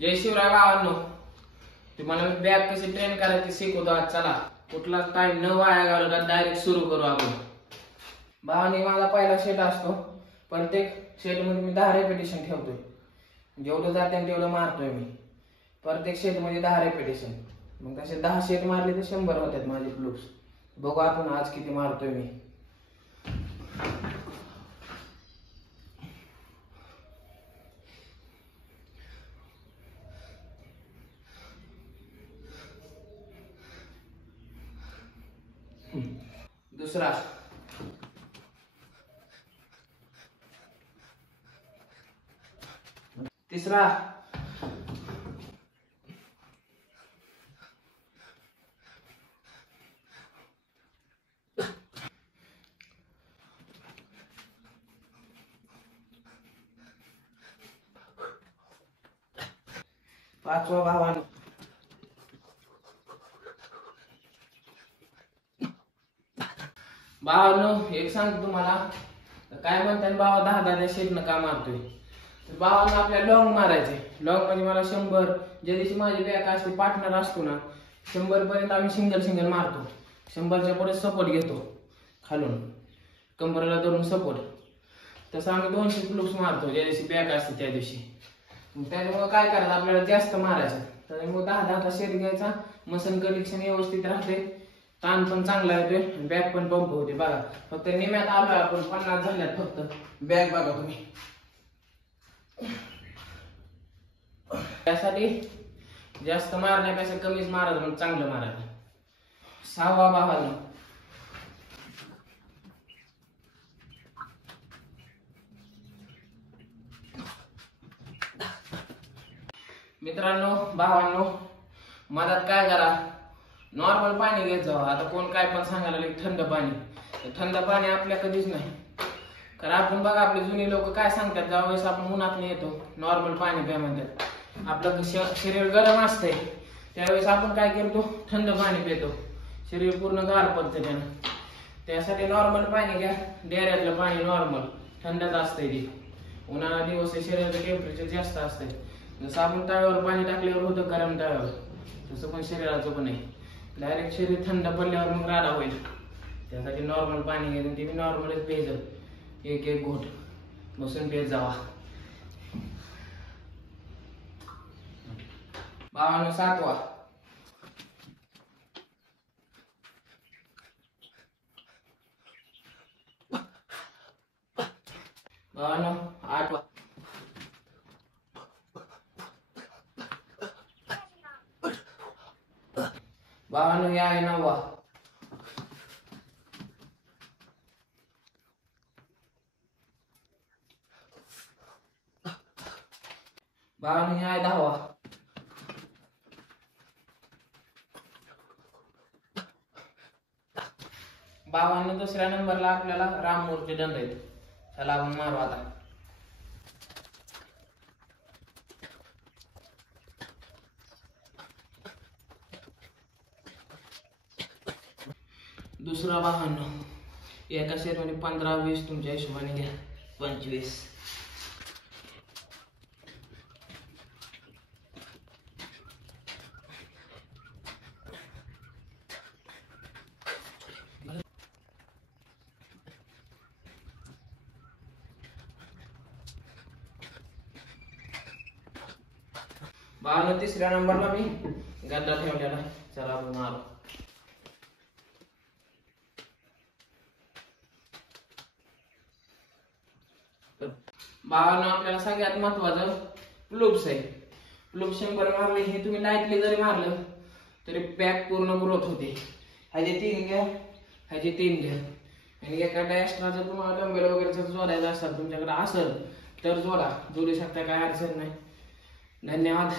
जय शिवराय भावांनो, तुम्हाला मी बॅग कशी ट्रेन करायची शिकवतो आज. चला, कुठलाच टाइम न वाया घालवता डायरेक्ट सुरू करू आपण. भावांनी माझा पहिला सेट असतो. प्रत्येक सेट मध्ये मी 10 रेपिटेशन ठेवतोय. जेवढं जाते तेवढं मारतोय मी. प्रत्येक सेट मध्ये 10 रेपिटेशन. मग तसे 10 सेट मारले तर 100 होतात माझे फ्लूप्स. बघू आपण आज किती मारतोय मी. दूसरा, तीसरा, पाचवा भावांनो, एक सांगतो तुम्हाला. काय म्हणतात भावा 10 शेटनं का मारतोय. तर भावांना आपल्याला लॉंग मारायचे. लॉंग म्हणजे मला 100, ज्या दिवशी माझी बॅक असते पार्टनर असतो ना 100 पर्यंत आम्ही सिंगल मारतो. 100च्या पुढे सपोर्ट घेतो खालून कंबरला धरून सपोर्ट. तसं आम्ही 200 फ्लूप्स मारतो ज्या दिवशी बॅक असते त्या दिवशी. त्याच्यामुळे काय करायचं आपल्याला जास्त मारायचं. त्याच्यामुळे 10 शेट घ्यायचा. मसल कलेक्शन व्यवस्थित राहते. ताण पण चांगला येतोय. बॅग पण पंप होते. बघा फक्त निम्यात आलोय आपण. 50 झाल्यात फक्त. बॅग बघा तुम्ही. त्यासाठी जास्त मारण्यापेक्षा कमीच मारायचं, मग चांगलं मारायचं. 6वा भावांनो, मित्रांनो भावांनो, मधात काय करा, नॉर्मल पाणी घेत जावा. आता कोण काय पण सांगायला लागले थंड पाणी. थंड पाणी आपल्या कधीच नाही. कारण आपण बघा आपले जुनी लोक काय सांगतात, ज्यावेळेस आपण उन्हात येतो नॉर्मल पाणी प्या म्हणतात. आपलं शरीर गरम असतंय त्यावेळेस आपण काय करतो, थंड पाणी पितो. शरीर पूर्ण गार पडतं त्यानं. त्यासाठी नॉर्मल पाणी घ्या. डेऱ्यातलं पाणी नॉर्मल थंडच असतंय ते. उन्हाळा दिवस शरीराचं टेम्परेचर जास्त असतंय. जसं आपण तव्यावर पाणी टाकल्यावर होतं गरम तव्यावर, तसं पण शरीराचं पण आहे. डायरेक्ट शरीर थंड पडल्यावर मग राडा होईल. त्यासाठी नॉर्मल पाणी घ्यायचं. ते नॉर्मलच प्यायचं. एक घोट बसून पेत जावा. भावांनो 7वा, भावांनो 8वा, भावांनो या आहे 9वा, भावांनो या आहे 10वा, भावांनो दुसऱ्या नंबरला आपल्याला राममूर्ती दंड आहेत. चला आपण मारू आता. दुसरा भावांनो, एका सेट मध्ये 15-20 तुमच्या हिशोबाने घ्या. 25. भावांनो तिसऱ्या नंबरला मी गड्डा ठेवलेला. चला आपण मारू. भावांनो आपल्याला सगळ्यात महत्वाचं फ्लूप्स आहे. फ्लूप्स 100 मारले. हे तुम्ही लाईटली जरी मारलं तरी बॅक पूर्ण ग्रोथ होते. ह्याचे 3 घ्या, ह्याचे 3 घ्या. आणि एखादा एक्स्ट्रा जर तुम्हाला डंबेल वगैरे जर जोडायचं असेल तुमच्याकडे असेल तर जोडा. जोडू शकता, काय अडचण नाही. धन्यवाद.